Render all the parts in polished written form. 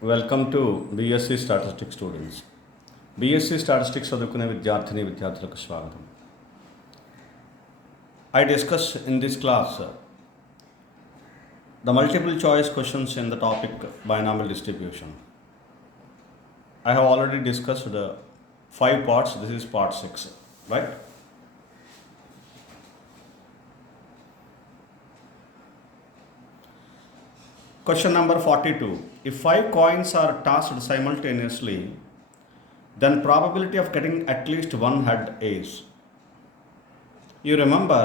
Welcome to BSc Statistics students. BSc Statistics చదువుకునే విద్యార్థిని విద్యార్థులకు స్వాగతం. I discuss in this class the multiple choice questions in the topic binomial distribution. I have already discussed the 5 parts. This is part 6, right? Question number 42. If 5 coins are tossed simultaneously, then probability of getting at least one head is. You remember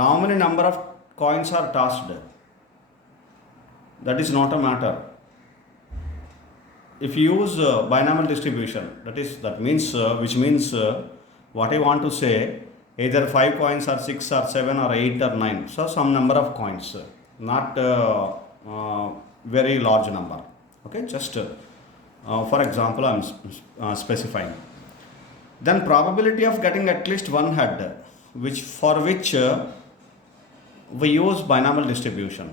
how many number of coins are tossed? That is not a matter. If you use binomial distribution, that means what I want to say, either 5 coins or 6 or 7 or 8 or 9. So some number of coins, not very large number. Okay, just for example I am specifying. Then probability of getting at least one head, which we use binomial distribution.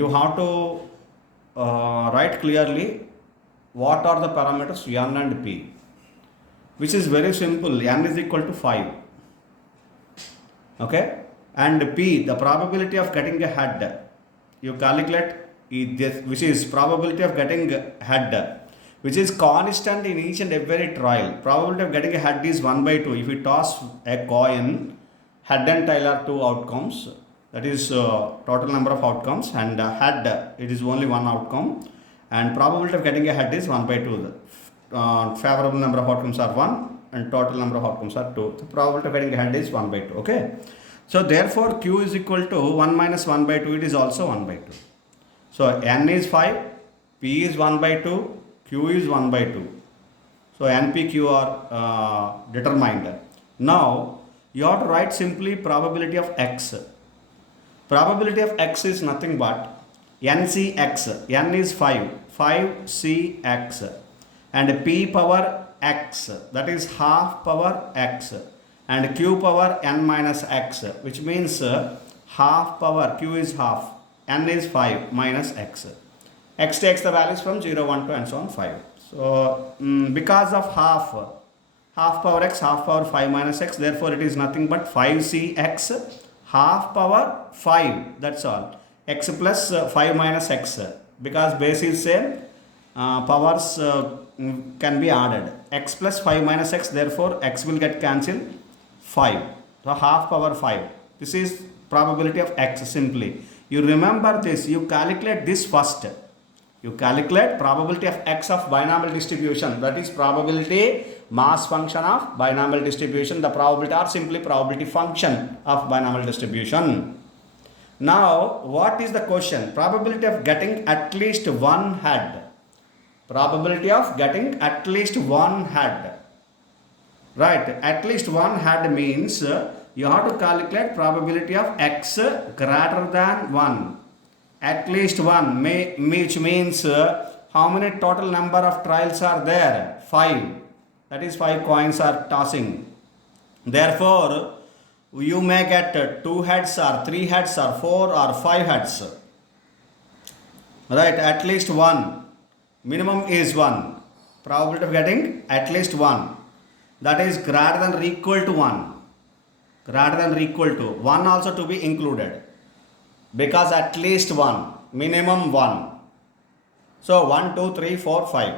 You have to write clearly what are the parameters n and p, which is very simple. N is equal to 5. Okay, and p, the probability of getting a head, you calculate this, which is probability of getting head, which is constant in each and every trial. Probability of getting a head is 1 by 2. If you toss a coin, head and tail are 2 outcomes. That is total number of outcomes, and head, it is only one outcome, and probability of getting a head is 1 by 2. Favorable number of outcomes are 1 and total number of outcomes are 2. The probability of getting a head is 1 by 2. Okay, so therefore q is equal to 1 minus 1 by 2. It is also 1 by 2. So n is 5, p is 1 by 2, q is 1 by 2. So n, p, q are determined. Now you have to write simply probability of x. Probability of x is nothing but ncx. N is 5, 5cx, and p power x, that is half power x, and q power n minus x, which means half power, q is half, n is 5 minus x. X takes the values from 0, 1 to and so on 5. So because of half power x, half power 5 minus x, therefore it is nothing but 5cx half power 5, that's all. X plus 5 minus x, because base is same, powers can be added. X plus 5 minus x, therefore x will get cancelled, 5. So half power 5. This is probability of x simply. You remember this, you calculate this first. You calculate probability of x of binomial distribution, that is probability mass function of binomial distribution, the probability or simply probability function of binomial distribution. Now what is the question? Probability of getting at least one head. Probability of getting at least one head. Right, at least one head means you have to calculate probability of x greater than 1. At least one, which means how many total number of trials are there? 5. That is 5 coins are tossing. Therefore you may get 2 heads or 3 heads or 4 or 5 heads. Right, at least one. Minimum is 1. Probability of getting at least 1. That is greater than or equal to 1. Greater than or equal to 1 also to be included, because at least 1, minimum 1. So 1, 2, 3, 4, 5.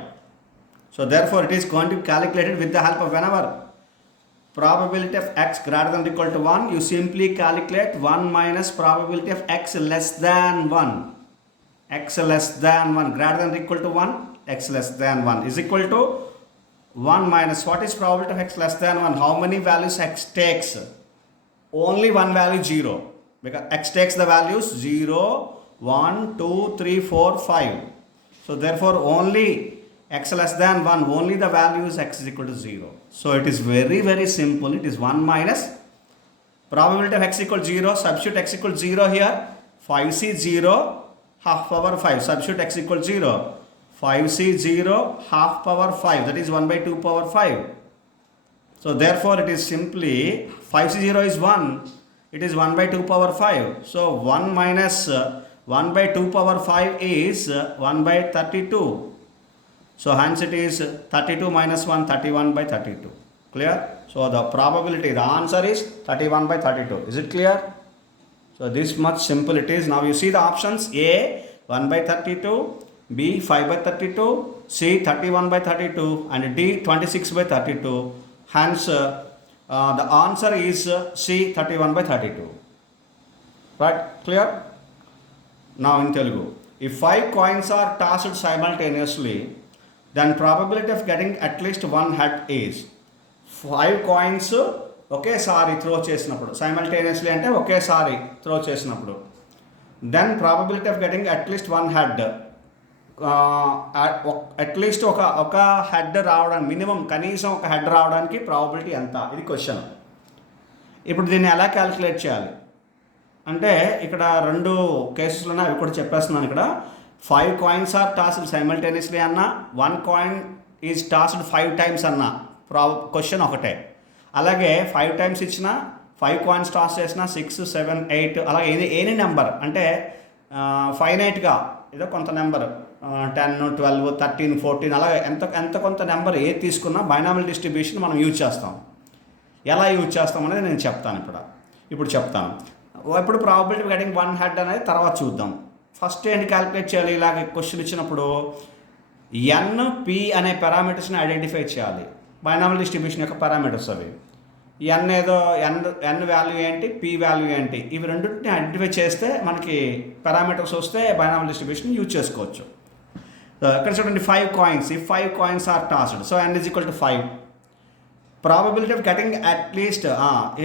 So therefore it is going to be calculated with the help of whenever probability of x greater than or equal to 1, you simply calculate 1 minus probability of x less than 1. X less than 1, greater than or equal to 1, x less than 1 is equal to 1 minus, what is probability of x less than 1? How many values x takes? Only one value, 0. Because x takes the values 0, 1, 2, 3, 4, 5. So therefore only x less than 1, only the value is x is equal to 0. So it is very, very simple. It is 1 minus probability of x equal 0. Substitute x equal 0 here. 5c 0 half power 5. Substitute x equal 0. 5c 0 half power 5. That is 1 by 2 power 5. So therefore it is simply 5c 0 is 1. It is 1 by 2 power 5. So 1 minus 1 by 2 power 5 is 1 by 32. So hence it is 32 minus 1, 31 by 32. Clear? So the probability, the answer is 31 by 32. Is it clear? So this much simple it is. Now you see the options: A 1 by 32, B 5 by 32, C 31 by 32, and D 26 by 32. Hence the answer is C 31 by 32. Right? Clear? Now in Telugu, if 5 coins are tossed simultaneously, then probability of getting at least one head is 5 coins ఒకేసారి throw చేసినప్పుడు, simultaneously అంటే ఒకేసారి throw చేసినప్పుడు, then probability of getting at least one head, at least ఒక head రావడానికి, minimum కనీసం ఒక head రావడానికి ప్రాబబిలిటీ ఎంత? ఇది క్వశ్చన్. ఇప్పుడు దీన్ని ఎలా క్యాలిక్యులేట్ చేయాలి అంటే, ఇక్కడ 2 కేసెస్లు ఉన్నాయి, అవి కూడా చెప్పేస్తున్నాను. ఇక్కడ 5 coins ఆర్ టాస్డ్ సైమల్టేనియస్లీ అన్న, 1 coin ఈజ్ టాస్డ్ 5 times అన్న క్వశ్చన్ ఒకటే. అలాగే 5 times ఇచ్చిన, 5 coins టాస్ చేసిన, 6, 7, 8 అలాగే ఎనీ నెంబర్ అంటే ఫైనైట్గా ఏదో కొంత నెంబర్ 10, 12, 13, 14 అలాగే ఎంత కొంత నెంబర్ ఏది తీసుకున్నా బైనామియల్ డిస్ట్రిబ్యూషన్ మనం యూజ్ చేస్తాం. ఎలా యూజ్ చేస్తాం అనేది నేను చెప్తాను ఇప్పుడు చెప్తాను. ఇప్పుడు ప్రాబబిలిటీ గెటింగ్ వన్ హెడ్ అనేది తర్వాత చూద్దాం. ఫస్ట్ ఏంటి క్యాలిక్యులేట్ చేయాలి? ఇలాగ క్వశ్చన్ ఇచ్చినప్పుడు ఎన్ పి అనే పారామీటర్స్ని ఐడెంటిఫై చేయాలి. బైనామియల్ డిస్ట్రిబ్యూషన్ యొక్క పారామీటర్స్ అవి. ఎన్ ఏదో ఎన్ వాల్యూ ఏంటి, పి వాల్యూ ఏంటి, ఇవి రెండింటిని ఐడెంటిఫై చేస్తే మనకి పారామీటర్స్ వస్తే బైనామియల్ డిస్ట్రిబ్యూషన్ యూజ్ చేసుకోవచ్చు. ఇక్కడ చూడండి, 5 coins. ఈ 5 coins are tossed, so n is equal to 5. Probability of getting at least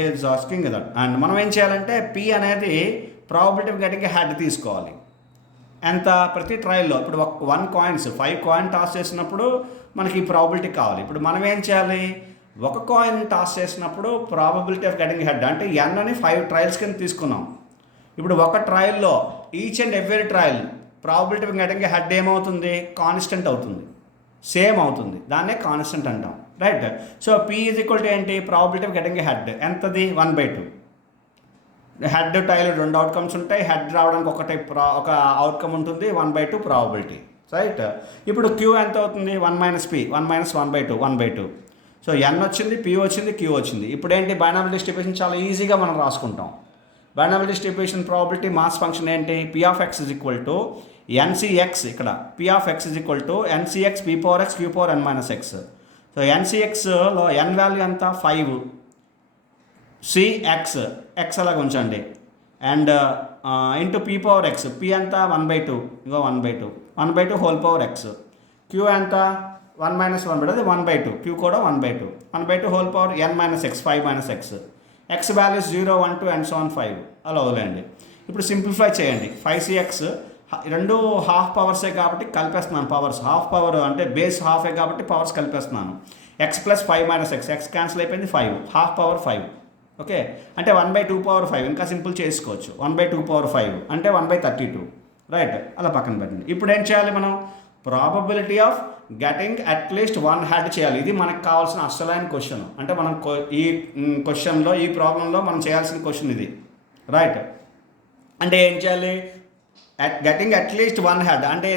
is asking that. And మనం ఏం చేయాలంటే పి అనేది ప్రాబబిలిటీ ఆఫ్ గెటింగ్ హెడ్ తీసుకోవాలి. ఎంత? ప్రతి ట్రయల్లో ఇప్పుడు 1 coins 5 coin టాస్ చేసినప్పుడు మనకి ఈ ప్రాబబిలిటీ కావాలి. ఇప్పుడు మనం ఏం చేయాలి? 1 coin టాస్ చేసినప్పుడు ప్రాబబిలిటీ ఆఫ్ గెటింగ్ హెడ్ అంటే ఎన్ అని 5 trials కింద తీసుకున్నాం. ఇప్పుడు ఒక ట్రయల్లో each and every trial probability of getting head ఏమవుతుంది? కాన్స్టెంట్ అవుతుంది, సేమ్ అవుతుంది. దాన్నే కాన్స్టెంట్ అంటాం. Right? So p is equal to ఏంటి? ప్రాబబిలిటీ ఆఫ్ గెటింగ్ హెడ్ ఎంతది? 1/2. హెడ్ టైల్ 2 అవుట్కమ్స్ ఉంటాయి. హెడ్ రావడానికి ఒక అవుట్కమ్ ఉంటుంది, 1/2 ప్రాబబిలిటీ. రైట్? ఇప్పుడు క్యూ ఎంత అవుతుంది? 1 - p, 1 - 1/2. సో ఎన్ వచ్చింది, పి వచ్చింది, క్యూ వచ్చింది. ఇప్పుడు ఏంటి? బైనామియల్ డిస్ట్రిబ్యూషన్ చాలా ఈజీగా మనం రాసుకుంటాం. Binomial distribution probability mass function ఏంటి? p of x is equal to ncx. ఇక్కడ p of x is equal to ncx p power x q power n minus x. So ncxలో n వాల్యూ ఎంత? 5. cx x అలాగ ఉంచండి. And into p power x, p ఎంత? 1/2. ఇంకో 1/2 whole power x. q ఎంత? 1 - 1/2, అది 1/2. q కూడా 1/2. 1/2 హోల్ పవర్ n - x, 5 - x. x values 0, 1, 2 and so on 5 అలా వదిలేండి. ఇప్పుడు సింప్లిఫై చేయండి. 5cx రెండు హాఫ్ పవర్సే కాబట్టి కలిపేస్తున్నాను పవర్స్. హాఫ్ పవర్ అంటే బేస్ హాఫే కాబట్టి పవర్స్ కలిపేస్తున్నాను. x + 5 - x, x క్యాన్సిల్ అయిపోయింది, 5 హాఫ్ పవర్ 5. ఓకే, అంటే 1/2 పవర్ 5 ఇంకా సింపుల్ చేసుకోవచ్చు. 1/2 పవర్ 5 అంటే 1/32. రైట్? అలా పక్కన పెట్టండి. ఇప్పుడు ఏం చేయాలి మనం? Probability of getting at least one head చేయాలి. ఇది మనకు కావాల్సిన అసలైన క్వశ్చన్. అంటే మనం ఈ క్వశ్చన్లో, ఈ ప్రాబ్లంలో మనం చేయాల్సిన క్వశ్చన్ ఇది. రైట్? అంటే ఏం చేయాలి? గెటింగ్ అట్లీస్ట్ వన్ హెడ్ అంటే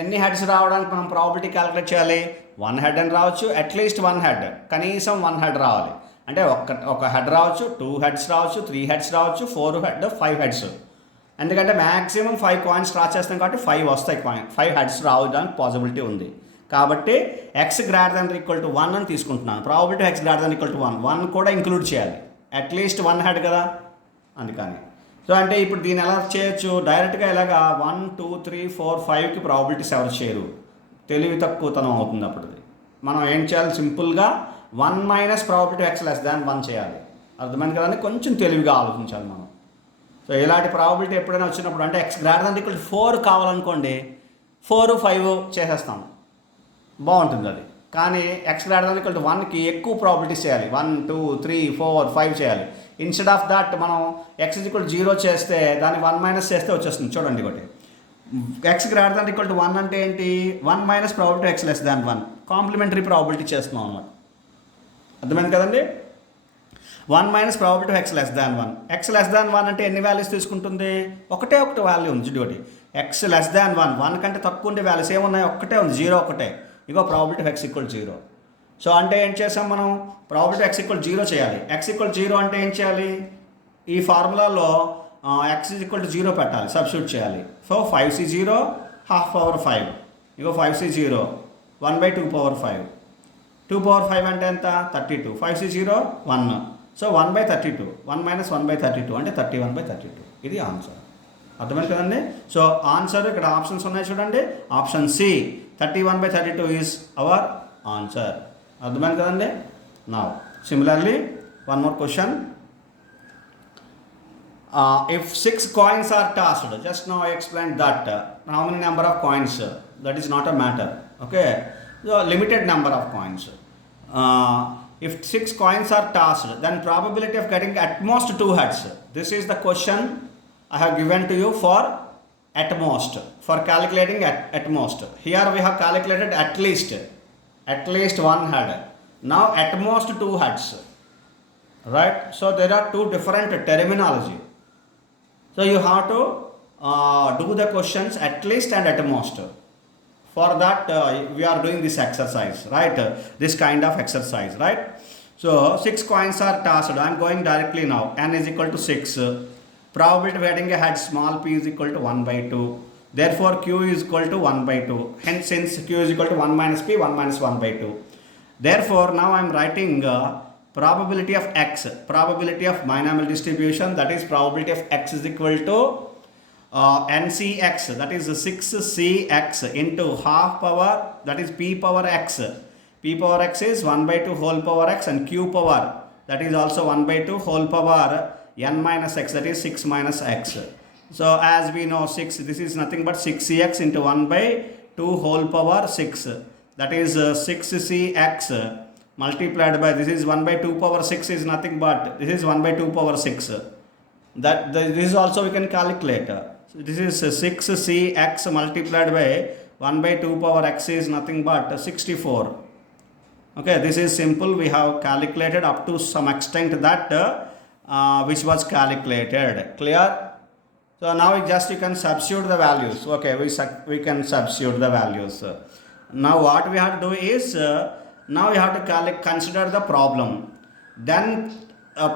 ఎన్ని హెడ్స్ రావడానికి మనం ప్రాబబిలిటీ క్యాలిక్యులేట్ చేయాలి? 1 head అని రావచ్చు, అట్లీస్ట్ 1 head, కనీసం 1 head రావాలి. అంటే ఒక హెడ్ రావచ్చు, 2 heads రావచ్చు, 3 heads రావచ్చు, 4 head, 5 heads. ఎందుకంటే మ్యాక్సిమం 5 coins డ్రా చేస్తాం కాబట్టి 5 వస్తాయి. 5 heads రావడానికి పాసిబిలిటీ ఉంది. కాబట్టి x ≥ 1 అని తీసుకుంటున్నాను. ప్రాబబిలిటీ x ≥ 1 కూడా ఇంక్లూడ్ చేయాలి. అట్లీస్ట్ 1 head కదా, అందుకని. సో అంటే ఇప్పుడు దీన్ని ఎలా చేయొచ్చు? డైరెక్ట్గా ఇలాగా 1, 2, 3, 4, 5కి ప్రాబబిలిటీస్ ఎవరు చేయరు, తెలివి తక్కువతనం అవుతుంది. అప్పుడు మనం ఏం చేయాలి? సింపుల్గా 1 - ప్రాబబిలిటీ x < 1 చేయాలి. అర్థమైంది కదండి? కొంచెం తెలివిగా ఆలోచించాలి మనం. సో ఇలాంటి ప్రాబబిలిటీ ఎప్పుడైనా వచ్చినప్పుడు అంటే x ≥ 4 కావాలనుకోండి, 4, 5 చేసేస్తాం, బాగుంటుంది అది. కానీ x ≥ 1కి ఎక్కువ ప్రాబబిలిటీస్ చేయాలి. 1, 2, 3, 4, 5 చేయాలి. ఇన్స్టెడ్ ఆఫ్ దట్ మనం x = 0 చేస్తే దాన్ని 1 - చేస్తే వచ్చేస్తుంది. చూడండి, ఒకటి x ≥ 1 అంటే ఏంటి? 1 - ప్రాబబిలిటీ x < 1 కాంప్లిమెంటరీ ప్రాబబిలిటీ చేస్తున్నాం అన్నమాట. అర్థమైంది కదండి? 1 minus probability of X less than 1. X less than 1 అంటే ఎన్ని వాల్యూస్ తీసుకుంటుంది? ఒకటే వాల్యూ ఉంది చూడండి. ఎక్స్ లెస్ దాన్ 1, 1 కంటే తక్కువ ఉండే వాల్యూస్ ఏమున్నాయి? ఒక్కటే ఉంది, 0 ఒకటే. ఇగో probability of x equal 0. So అంటే ఏం చేసాం మనం? ప్రాబబిలిటీ ఎక్స్ ఈక్వల్ 0 చేయాలి. ఎక్స్ ఈక్వల్ 0 అంటే ఏం చేయాలి? ఈ ఫార్ములాలో ఎక్స్ ఈజ్ ఈక్వల్ టు 0 పెట్టాలి, సబ్స్టిట్యూట్ చేయాలి. So 5c0 half power 5. ఇగో 5c0 1/2 పవర్ 5. 2 పవర్ 5 అంటే ఎంత? 32. 5c0 1. సో 1/32. 1 మైనస్ 1/32 అంటే 31/32. ఇది ఆన్సర్. అర్థమైంది కదండి? సో ఆన్సర్ ఇక్కడ ఆప్షన్స్ ఉన్నాయి చూడండి. Option C 31/32 is our answer. అర్థమైంది కదండి? Now similarly one more question. If 6 coins are tossed, just now I explained that how many number of coins, that is not a matter, okay? So limited number of coins. If 6 coins are tossed, then probability of getting at most 2 heads. This is the question I have given to you for at most, for calculating at most. Here we have calculated at least 1 head. Now at most 2 heads, right? So there are two different terminology. So you have to do the questions at least and at most. For that we are doing this exercise, right? This kind of exercise, right? So 6 coins are tossed. I am going directly now. N is equal to 6. Probability of getting a head small p is equal to 1/2. Therefore Q is equal to 1/2. Hence since Q is equal to 1 minus p, 1 minus 1/2. Therefore now I am writing probability of x, probability of binomial distribution, that is probability of x is equal to ncx, that is 6cx into half power, that is p power x. P power x is 1/2 whole power x, and q power, that is also 1/2 whole power n minus x, that is 6 minus x. So as we know 6, this is nothing but 6cx into 1/2 whole power 6, that is 6cx multiplied by, this is 1/2 power 6 is nothing but, this is 1/2 power 6. This is also we can calculate. So this is 6cx multiplied by 1/2 power x is nothing but 64. Okay, this is simple. We have calculated up to some extent that which was calculated. Clear? So now you can substitute the values. Okay, we can substitute the values. Now what we have to do is now you have to consider the problem. Then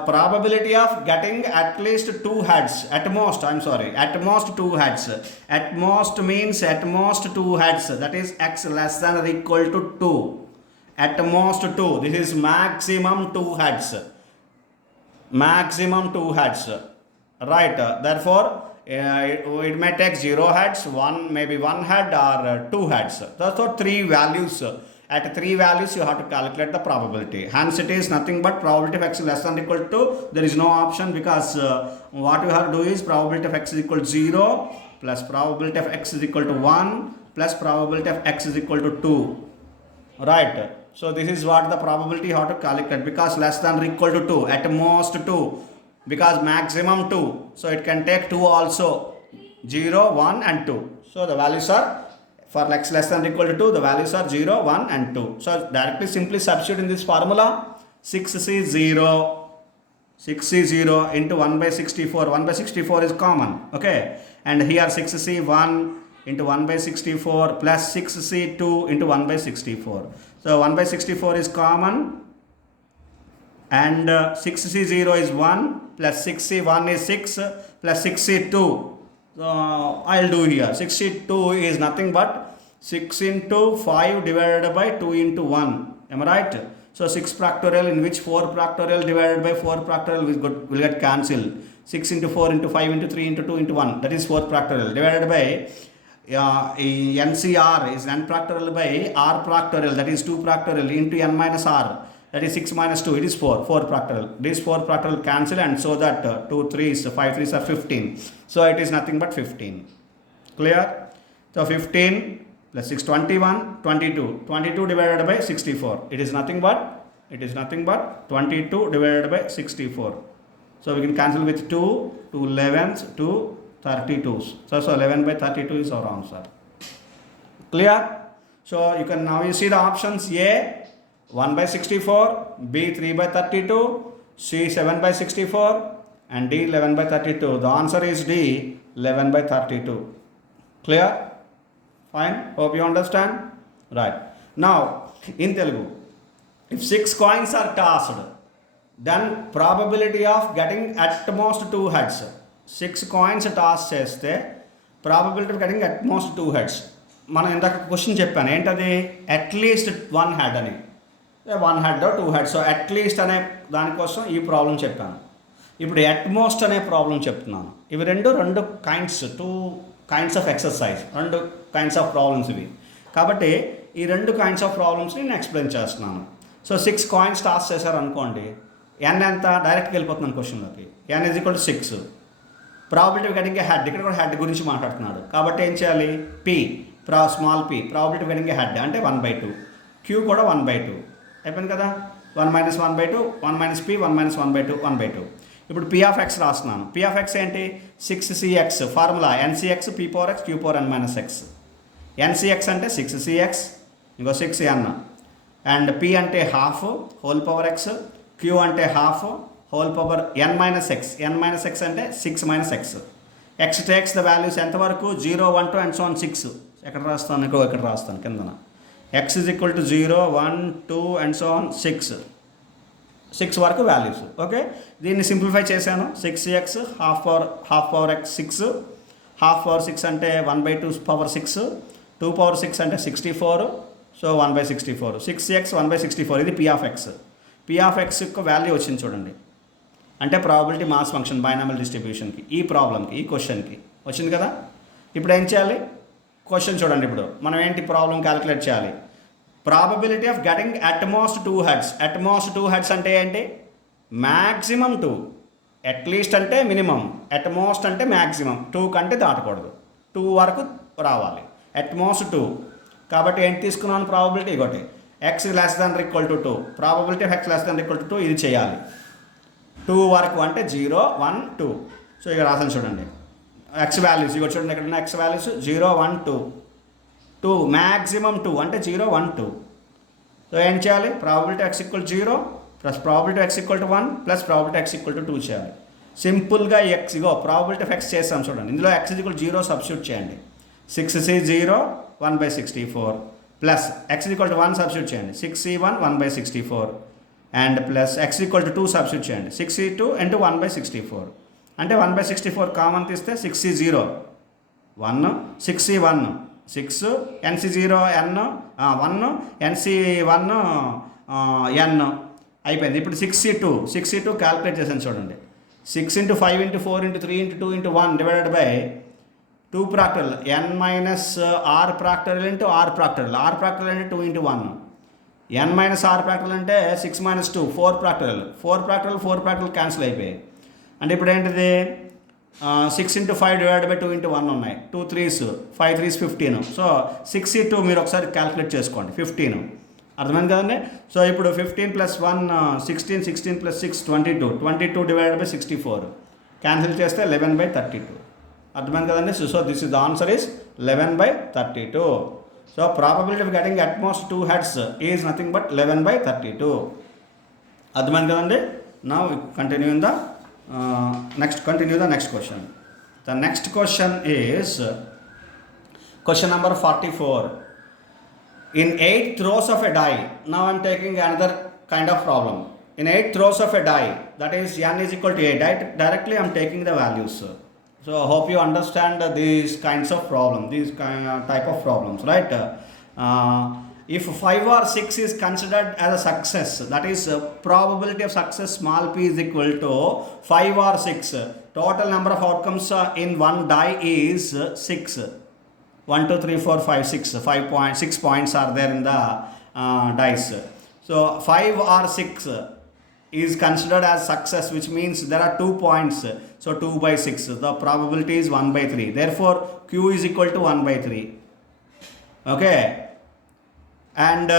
probability of getting at least 2 heads, at most 2 heads. At most means at most 2 heads, that is x less than or equal to 2. At most 2. This is maximum 2 heads. Maximum 2 heads. Right? Therefore it may take 0 heads, maybe 1 head or 2 heads. Therefore 3 values. At 3 values you have to calculate the probability. Hence it is nothing but probability of x less than or equal to, there is no option, because what you have to do is probability of x is equal to 0 plus probability of x is equal to 1 plus probability of x is equal to 2. Right? So this is what the probability you have to calculate, because less than or equal to 2, at most 2, because maximum 2. So it can take 2 also, 0, 1 and 2. So the values are, for x less than or equal to 2, the values are 0, 1 and 2. So directly simply substitute in this formula. 6c0 into 1/64. 1/64 is common. Okay. And here 6c1 into 1/64 plus 6c2 into 1/64. So 1/64 is common. And 6c0 is 1 plus 6c1 is 6 plus 6c2. So I'll do here. 62 is nothing but 6 into 5 divided by 2 into 1. Am I right? So 6 factorial, in which 4 factorial divided by 4 factorial will get cancelled. 6 into 4 into 5 into 3 into 2 into 1. That is 4 factorial divided by NCR is n factorial by r factorial, that is 2 factorial into n minus r, that is 6 minus 2, it is 4 factorial. These 4 factorial cancel, and so that 2 3s, 5 3s are 15. So it is nothing but 15. Clear? So 15 plus 6, 21, 22. 22 divided by 64. It is nothing but 22 divided by 64. So we can cancel with 2 11s, 2 32s. So 11/32 is our answer. Clear? So you see the options: A 1/64, B 3/32, C 7 by 64 and D 11 by 32. The answer is D 11 by 32. Clear? Fine. Hope you understand. Right. Now, in Telugu, if 6 coins are tossed, then probability of getting at most 2 heads. 6 coins toss చేస్తే probability of getting at most 2 heads. మనం ఇందాక క్వశ్చన్ చెప్పాను ఏంటది, అట్లీస్ట్ 1 head అని, 1 head 2 heads. So at least అనే దానికోసం ఈ ప్రాబ్లం చెప్పాను. ఇప్పుడు అట్మోస్ట్ అనే ప్రాబ్లం చెప్తున్నాను. ఇవి రెండు కైండ్స్, 2 kinds of exercise, 2 kinds of problems ఇవి. కాబట్టి ఈ 2 kinds ఆఫ్ ప్రాబ్లమ్స్ని నేను ఎక్స్ప్లెయిన్ చేస్తున్నాను. సో 6 coins టాస్ చేశారు అనుకోండి, ఎన్ ఎంత, డైరెక్ట్గా వెళ్ళిపోతున్నాను క్వశ్చన్లోకి. N is equal to 6. Probability of getting a head, ఇక్కడ కూడా హెడ్ గురించి మాట్లాడుతున్నాడు కాబట్టి ఏం చేయాలి, p small p probability of getting a head అంటే 1/2, క్యూ కూడా 1/2 అయిపోయింది కదా. 1 - 1/2, 1 - p, 1 - 1/2, 1/2. ఇప్పుడు పి ఆఫ్ ఎక్స్ రాస్తున్నాను. పి ఆఫ్ ఎక్స్ ఏంటి, 6cx formula, n c x p power x q power n - x. N c x అంటే 6cx, ఇంకో 6n, అండ్ పి అంటే half whole power x, q అంటే half whole power n - x. n - x అంటే 6 - x. X takes the values ఎంతవరకు, 0, 1, 2 and so on 6. ఎక్కడ రాస్తాను, ఇక్కడ రాస్తాను కిందన. x is equal to 0, 1, 2 and so on 6 వరకు వాల్యూస్. ఓకే, దీన్ని సింప్లిఫై చేశాను. 6x half power x 6, half power 6 అంటే 1/2 పవర్ 6, 2 పవర్ 6 అంటే 64, సో 1/64. 6x 1/64 ఇది p of x. p of x యొక్క వాల్యూ వచ్చింది చూడండి, అంటే ప్రాబబిలిటీ మాస్ ఫంక్షన్ బైనామియల్ డిస్ట్రిబ్యూషన్కి, ఈ ప్రాబ్లంకి, ఈ క్వశ్చన్కి వచ్చింది కదా. ఇప్పుడు ఏం చేయాలి, క్వశ్చన్ చూడండి. ఇప్పుడు మనం ఏంటి ప్రాబ్లం క్యాలిక్యులేట్ చేయాలి. Probability of getting utmost 2 heads. Utmost 2 heads అంటే ఏంటి, మ్యాక్సిమం 2, అట్లీస్ట్ అంటే మినిమం, అట్మోస్ట్ అంటే మ్యాక్సిమం, 2 కంటే దాటకూడదు, 2 వరకు రావాలి, అట్మోస్ట్ 2. కాబట్టి ఏంటి తీసుకున్నాను ప్రాబబిలిటీ, ఒకటి x less than equal to 2, probability of x less than equal to 2 ఇది చేయాలి. 2 వరకు అంటే 0, 1, 2. సో ఇక రాసాను చూడండి x వాల్యూస్, ఇక చూడండి ఎక్కడ ఉన్న x వాల్యూస్ 0, 1, 2 మ్యాక్సిమం 2 అంటే 0, 1, 2. సో ఏం చేయాలి, probability x equal 0 plus probability x equal to 1 plus probability x equal to 2 చేయాలి. సింపుల్గా x ఇగో ప్రాబబిలిటీ ఆఫ్ x చేస్తాం చూడండి. ఇందులో x ఈక్వల్ 0 సబ్స్టిట్యూట్ చేయండి. 6c 0, 1/64 ప్లస్ x ఈక్వల్ టు 1 సబ్స్టిట్యూట్ చేయండి. 6c1 1/64 and plus x equal to 2 సబ్స్టిట్యూట్ చేయండి. 6c2 ఇంటూ 1/64 అంటే 1/64 కామన్ తీస్తే 6c0 1, 6c1 6, nc0 n 1, nc1 n అయిపోయింది. ఇప్పుడు 6c2 క్యాలిక్యులేట్ చేశాను చూడండి. 6 × 5 × 4 × 3 × 2 × 1 divided by 2 factorial n - r factorial into r factorial. r factorial అంటే 2 × 1, n - r ప్రాక్టరల్ అంటే 6 - 2 4 ప్రాక్టరల్. 4 ప్రాక్టరల్ క్యాన్సిల్ అయిపోయాయి. అంటే ఇప్పుడు ఏంటిది, 6 × 5 డివైడ్ బై 2 × 1 ఉన్నాయి, 2 3s 5 3s 15. సో 6c2 మీరు ఒకసారి క్యాలిక్యులేట్ చేసుకోండి, 15. అర్థమైంది కదండి. సో ఇప్పుడు 15 + 1 16, 16 + 6 22 డివైడ్ బై 64 క్యాన్సిల్ చేస్తే 11/32. అర్థమైంది కదండి. So this is the answer is 11/32. So probability of getting utmost 2 heads is nothing but 11/32. అర్థమైంది కదండి. Now continue in the continue the next question. The next question is question number 44. In 8 throws of a die, now I am taking another kind of problem. In 8 throws of a die, that is n is equal to 8, directly I am taking the values. So I hope you understand these kinds of problems, these type of problems, right? If 5 or 6 is considered as a success, that is probability of success small p is equal to 5 or 6. Total number of outcomes in one die is 6. 1, 2, 3, 4, 5, 6. 6 points are there in the dice. So 5 or 6 is considered as success, which means there are 2 points. So 2/6. The probability is 1/3. Therefore q is equal to 1/3. Okay. And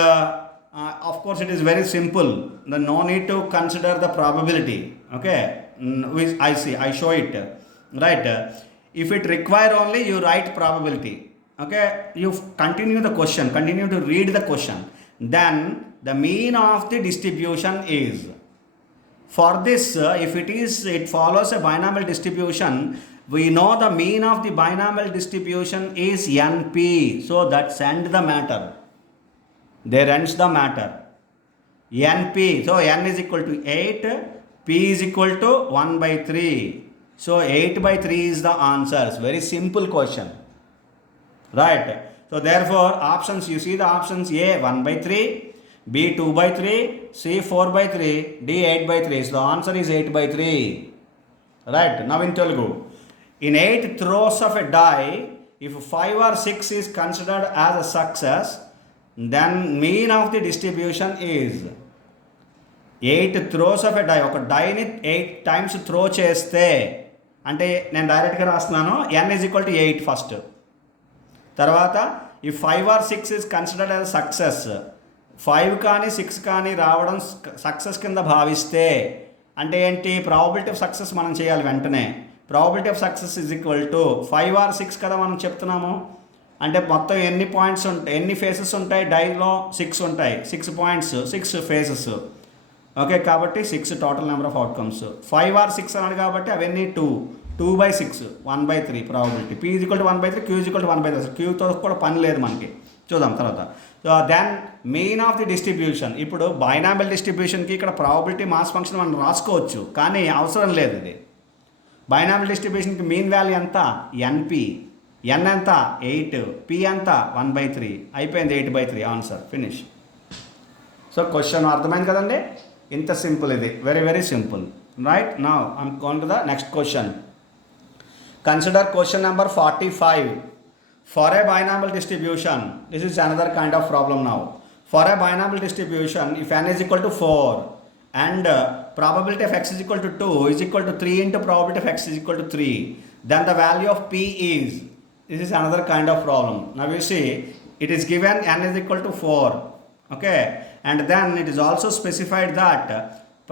of course it is very simple. No need to consider the probability. Okay, which I show it, right? If it require only, you write probability. Okay, you continue the question, continue to read the question. Then the mean of the distribution is For this, if it follows a binomial distribution, we know the mean of the binomial distribution is NP. So that's end the matter. There ends the matter. NP. So N is equal to 8, P is equal to 1 by 3. So 8 by 3 is the answer. It's very simple question. Right. So therefore options, you see the options: A 1 by 3, B 2 by 3, C 4 by 3, D 8 by 3. So the answer is 8 by 3. Right. Now in Telugu. In 8 throws of a die, if 5 or 6 is considered as a success, then mean of the distribution is 8 throws of a die. ఒక డైని 8 times throw చేస్తే, అంటే నేను డైరెక్ట్గా రాస్తున్నాను, n is equal to 8 ఫస్ట్. తర్వాత ఈ 5 or 6 is considered as success, 5 కానీ 6 కానీ రావడం సక్సెస్ కింద భావిస్తే, అంటే ఏంటి, ప్రాబబిలిటీ ఆఫ్ సక్సెస్ మనం చేయాలి వెంటనే. Probability of success is equal to 5 or 6 కదా మనం చెప్తున్నాము. అంటే మొత్తం ఎన్ని పాయింట్స్ ఉంటాయి, ఎన్ని ఫేసెస్ ఉంటాయి, డైలో 6 ఉంటాయి, 6 పాయింట్స్, 6 ఫేసెస్. ఓకే, కాబట్టి 6 టోటల్ నెంబర్ ఆఫ్ అవుట్కమ్స్. 5 or 6 అన్నాడు కాబట్టి అవన్నీ 2 by 6, 1 by 3 probability. P is equal to 1 by 3, Q is equal to 1 by 3. క్యూతో కూడా పని లేదు మనకి, చూద్దాం తర్వాత. So then mean of the distribution. ఇప్పుడు బైనామియల్ డిస్ట్రిబ్యూషన్కి ఇక్కడ ప్రాబబిలిటీ మాస్ ఫంక్షన్ మనం రాసుకోవచ్చు, కానీ అవసరం లేదు. ఇది బైనామియల్ డిస్ట్రిబ్యూషన్కి మీన్ వాల్యూ ఎంత, ఎన్పి. ఎన్ ఎంత, 8, పి ఎంత, 1 by 3. అయిపోయింది, 8 by 3 ఆన్సర్, ఫినిష్. సో క్వశ్చన్ అర్థమైంది కదండి, ఇంత సింపుల్ ఇది, very very simple. Right. Now I'm going to the next question. Consider question number 45. For a binomial distribution, this is another kind of problem now. For a binomial distribution, if n is equal to 4 and probability of x is equal to 2 is equal to 3 into probability of x is equal to 3, then the value of p is, this is another kind of problem. Now you see, it is given n is equal to 4, okay, and then it is also specified that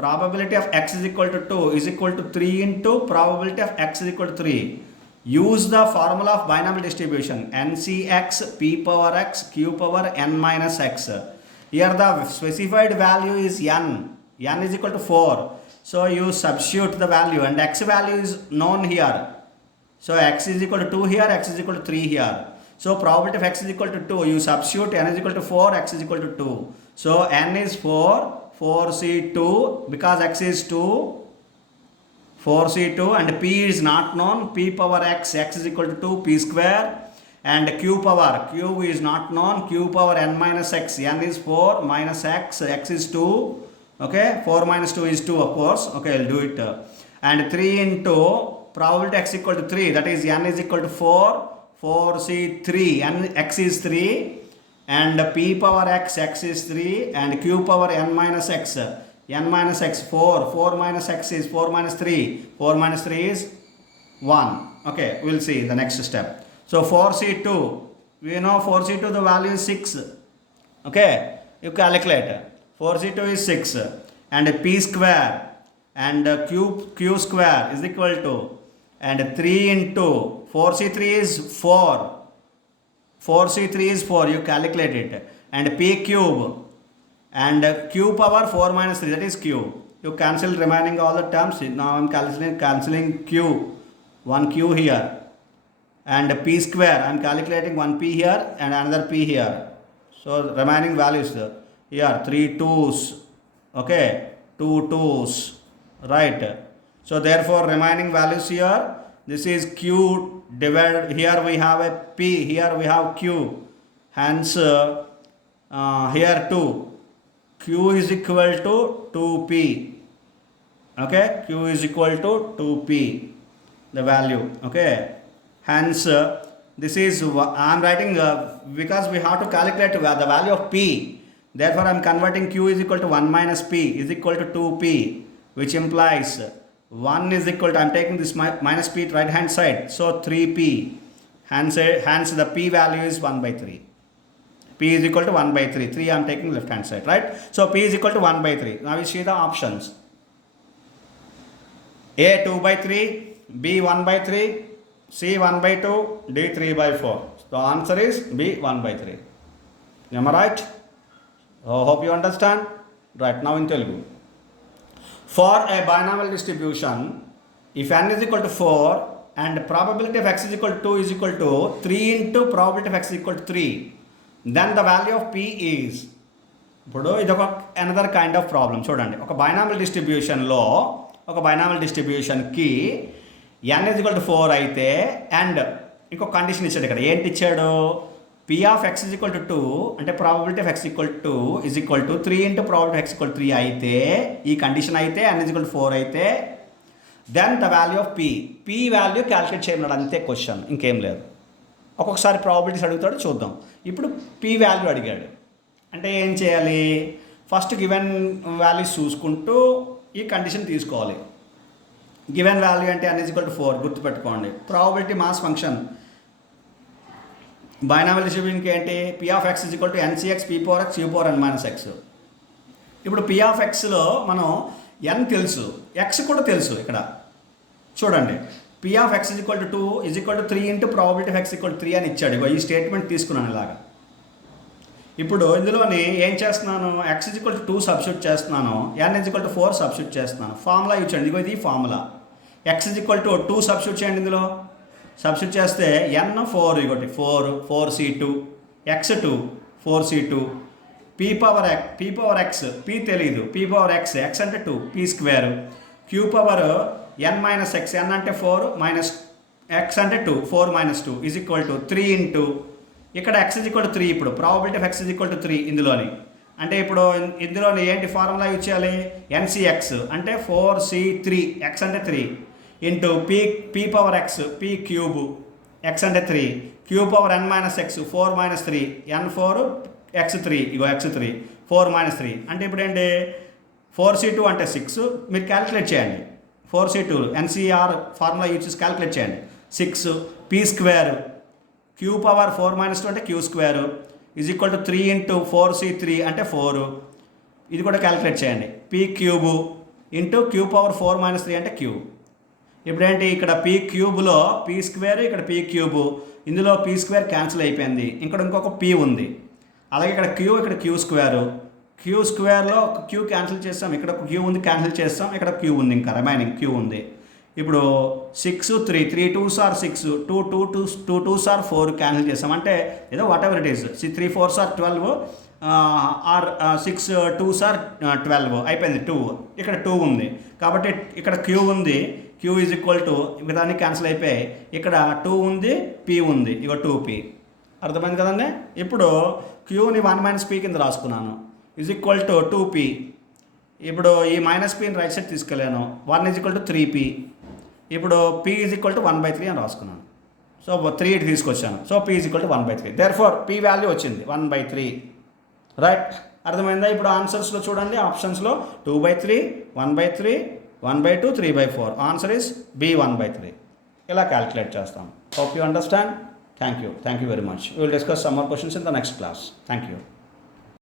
probability of x is equal to 2 is equal to 3 into probability of x is equal to 3. Use the formula of binomial distribution, ncx p power x q power n minus x. Here the specified value is n is equal to 4. So you substitute the value and x value is known here. So x is equal to 2 here, x is equal to 3 here. So probability of x is equal to 2, you substitute n is equal to 4, x is equal to 2. So n is 4c2, because x is 2, 4c2, and p is not known, p power x is equal to 2, p square, and q is not known, q power n minus x, n is 4 minus x is 2, okay, 4 minus 2 is 2 of course, okay, I'll do it, and 3 into probability x equal to 3, that is n is equal to 4c3, n x is 3, and p power x is 3, and q power n minus x 4 minus x is 4 minus 3, 4 minus 3 is 1. Okay, we'll see the next step. So 4c2, we know 4c2 the value is 6, okay, you calculate, 4c2 is 6, and p square and q square is equal to, and 3 into 4c3 is 4, 4c3 is 4, you calculate it, and p cube and q power 4 minus 3, that is q. You cancel remaining all the terms. Now I am cancelling q, 1 q here, and p square I am calculating 1 p here and another p here. So remaining values here 3 2's, okay, 2 2's, right. So therefore remaining values here, this is q divided, here we have a p, here we have q, hence here 2, q is equal to 2p, okay, q is equal to 2p, the value, okay, hence this is, I am writing because we have to calculate the value of p, therefore I am converting q is equal to 1 minus p is equal to 2p, which implies 1 is equal to, I am taking this minus p right hand side, so 3p, hence the p value is 1 by 3. P is equal to 1 by 3. 3 I am taking left hand side, right? So P is equal to 1 by 3. Now we see the options. A 2 by 3, B 1 by 3, C 1 by 2, D 3 by 4. The answer is B 1 by 3. Am I right? Hope you understand. Right, now in Telugu. For a binomial distribution, if n is equal to 4 and probability of x is equal to 2 is equal to 3 into probability of x is equal to 3, then the value of p is, ఇప్పుడు ఇది ఒక another kind of problem. చూడండి, ఒక బైనామియల్ డిస్ట్రిబ్యూషన్కి n is equal to 4 అయితే అండ్ ఇంకొక కండిషన్ ఇచ్చాడు. ఇక్కడ ఏంటి ఇచ్చాడు? p of x is equal to 2 అంటే probability of x equal to 2 is equal to 3 into probability of x equal to 3 అయితే, ఈ కండిషన్ అయితే n is equal to 4 అయితే, then the value of p value calculate చేయమన్నాడు. అంతే క్వశ్చన్, ఇంకేం లేదు. ఒక్కొక్కసారి ప్రాబబిలిటీస్ అడుగుతాడు, చూద్దాం. ఇప్పుడు p వాల్యూ అడిగాడు అంటే ఏం చేయాలి? ఫస్ట్ గివెన్ వాల్యూస్ చూసుకుంటూ ఈ కండిషన్ తీసుకోవాలి. గివెన్ వాల్యూ అంటే n is equal to 4 గుర్తుపెట్టుకోండి. ప్రాబబిలిటీ మాస్ ఫంక్షన్ బైనామియల్ డిస్ట్రిబ్యూషన్కి ఏంటి? p of x is equal to ncx p power x u power n minus x. ఇప్పుడు p of xలో మనం n తెలుసు, x కూడా తెలుసు. ఇక్కడ చూడండి, p of x is equal to 2 is equal to 3 into probability of x equal to 3 అని ఇచ్చాడు. ఈ స్టేట్మెంట్ తీసుకున్నాను ఇలాగా. ఇప్పుడు ఇందులోని ఏం చేస్తున్నాను? x is equal to 2 సబ్స్టిట్యూట్ చేస్తున్నాను, n is equal to 4 సబ్స్టిట్యూట్ చేస్తున్నాను. ఫార్ములా ఇచ్చాడు, ఇది formula. x is equal to 2 సబ్స్టిట్యూట్ చేయండి. ఇందులో సబ్స్టిట్యూట్ చేస్తే n 4 ఇగోటి 4c2 x2 4c2 p power x p తెలియదు, p పవర్ x అంటే 2 p square q power n minus x n అంటే 4 మైనస్ x అంటే 2 4 మైనస్ 2 ఈజ్ ఈక్వల్ టు 3 ఇంటూ ఇక్కడ x ఈజ్ ఈక్వల్ టు 3. ఇప్పుడు probability of x is equal to 3 ఇందులోని అంటే ఇప్పుడు ఇందులోని ఏంటి ఫార్ములా యూజ్ చేయాలి? ncx అంటే 4c3 x అంటే 3 into p power x p cube x అంటే 3 q power n minus x 4 మైనస్ 3 n 4 x3 ఇగో x3 4 మైనస్ 3 అంటే ఇప్పుడు ఏంటి? 4c2 అంటే 6. మీరు క్యాలిక్యులేట్ చేయండి. 4c2 NCR ఫార్ములా యూజ్ చేసి క్యాలిక్యులేట్ చేయండి. 6 p స్క్వేర్ q పవర్ 4 మైనస్ 2 అంటే q square is equal to 3 into 4c3 అంటే 4. ఇది కూడా క్యాలిక్యులేట్ చేయండి. p cube into q power 4 మైనస్ 3 అంటే q. ఇప్పుడేంటి? ఇక్కడ p క్యూబ్లో p స్క్వేర్, ఇక్కడ p క్యూబ్, ఇందులో p స్క్వేర్ క్యాన్సిల్ అయిపోయింది. ఇక్కడ ఇంకొక p ఉంది. అలాగే ఇక్కడ ఇక్కడ q స్క్వేర్, q స్క్వేర్లో ఒక q క్యాన్సిల్ చేస్తాం, ఇక్కడ ఒక q ఉంది క్యాన్సిల్ చేస్తాం, ఇక్కడ q ఉంది, ఇంకా రిమైనింగ్ q ఉంది. ఇప్పుడు 6 3 3 2s are 6 2 2s are 4 క్యాన్సిల్ చేస్తాం. అంటే ఏదో whatever it is 3 4s are 12 or 6 2s are 12 అయిపోయింది. 2 ఇక్కడ 2 ఉంది కాబట్టి ఇక్కడ q ఉంది, q ఈజ్ ఈక్వల్ టు ఇక్కడ అన్ని క్యాన్సిల్ అయిపోయాయి. ఇక్కడ 2 ఉంది, p ఉంది, ఇక 2p. అర్థమైంది కదండి? ఇప్పుడు qని 1 మైనస్ p కింద రాసుకున్నాను ఈజ్ ఈక్వల్ టు 2p. ఇప్పుడు ఈ మైనస్ pని రైట్ సైడ్ తీసుకెళ్ళాను, 1 ఈజ్ ఈక్వల్ టు 3p. ఇప్పుడు p ఈజ్ ఈక్వల్ టు 1/3 అని రాసుకున్నాను. సో 3 ఇటు తీసుకొచ్చాను. So p is equal to 1/3. Therefore p value వచ్చింది 1/3. రైట్, అర్థమైందా? ఇప్పుడు ఆన్సర్స్లో చూడండి, ఆప్షన్స్లో 2/3 1/3 1/2 3/4. Answer is b 1/3. ఇలా క్యాలిక్యులేట్ చేస్తాం. Hope you understand. Thank you very much. We will discuss some more questions in the next class. Thank you.